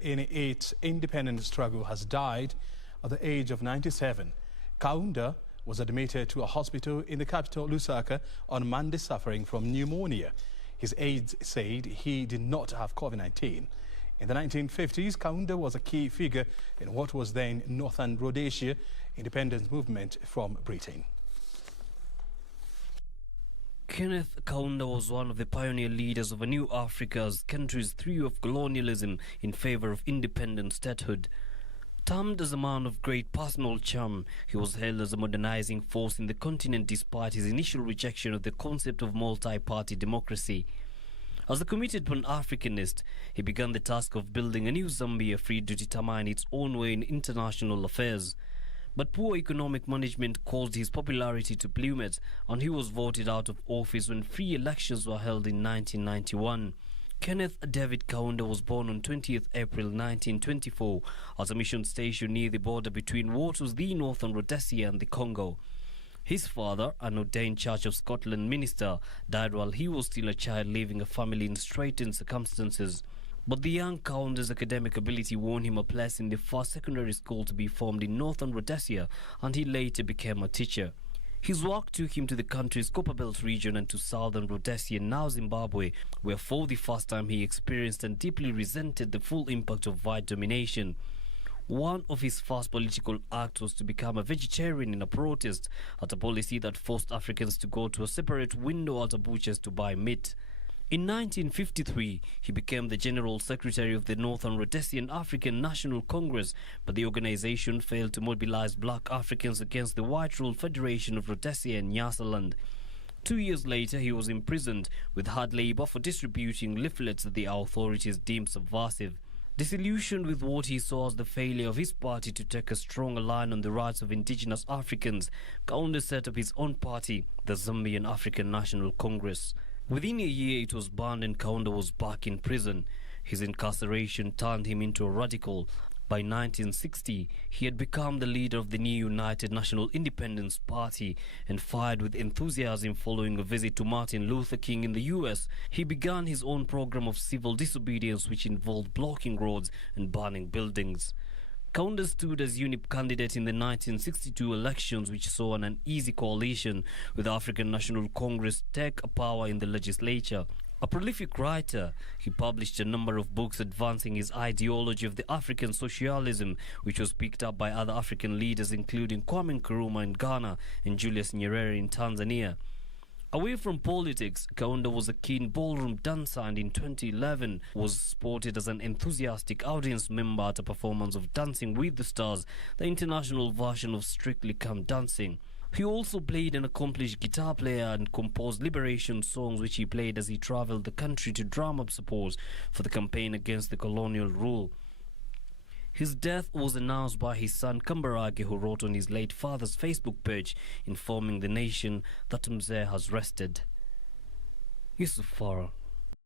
in its independence struggle has died at the age of 97. Kaunda was admitted to a hospital in the capital, Lusaka, on Monday suffering from pneumonia. His aides said he did not have COVID-19. In the 1950s, Kaunda was a key figure in what was then Northern Rhodesia independence movement from Britain. Kenneth Kaunda was one of the pioneer leaders of a new Africa as countries threw off colonialism in favor of independent statehood. Termed as a man of great personal charm, he was hailed as a modernizing force in the continent despite his initial rejection of the concept of multi-party democracy. As a committed Pan-Africanist, he began the task of building a new Zambia free to determine its own way in international affairs. But poor economic management caused his popularity to plummet, and he was voted out of office when free elections were held in 1991. Kenneth David Kaunda was born on 20th April 1924 at a mission station near the border between what was the Northern Rhodesia and the Congo. His father, an ordained Church of Scotland minister, died while he was still a child, leaving a family in straitened circumstances. But the young Kaunda's academic ability won him a place in the first secondary school to be formed in Northern Rhodesia, and he later became a teacher. His work took him to the country's Copperbelt region and to Southern Rhodesia, now Zimbabwe, where for the first time he experienced and deeply resented the full impact of white domination. One of his first political acts was to become a vegetarian in a protest at a policy that forced Africans to go to a separate window at a butcher's to buy meat. In 1953, he became the General Secretary of the Northern Rhodesian African National Congress, but the organization failed to mobilize black Africans against the white-ruled Federation of Rhodesia and Nyasaland. 2 years later, he was imprisoned with hard labor for distributing leaflets that the authorities deemed subversive. Disillusioned with what he saw as the failure of his party to take a stronger line on the rights of indigenous Africans, Kaunda set up his own party, the Zambian African National Congress. Within a year, it was banned and Kaunda was back in prison. His incarceration turned him into a radical. By 1960, he had become the leader of the new United National Independence Party, and fired with enthusiasm following a visit to Martin Luther King in the US, he began his own program of civil disobedience which involved blocking roads and burning buildings. Kaunda stood as UNIP candidate in the 1962 elections, which saw an uneasy coalition with the African National Congress take power in the legislature. A prolific writer, he published a number of books advancing his ideology of the African socialism, which was picked up by other African leaders including Kwame Nkrumah in Ghana and Julius Nyerere in Tanzania. Away from politics, Kaunda was a keen ballroom dancer and in 2011 was spotted as an enthusiastic audience member at a performance of Dancing with the Stars, the international version of Strictly Come Dancing. He also played an accomplished guitar player and composed liberation songs which he played as he traveled the country to drum up support for the campaign against the colonial rule. His death was announced by his son Kambarage, who wrote on his late father's Facebook page informing the nation that Mzee has rested. Yusuf Farah.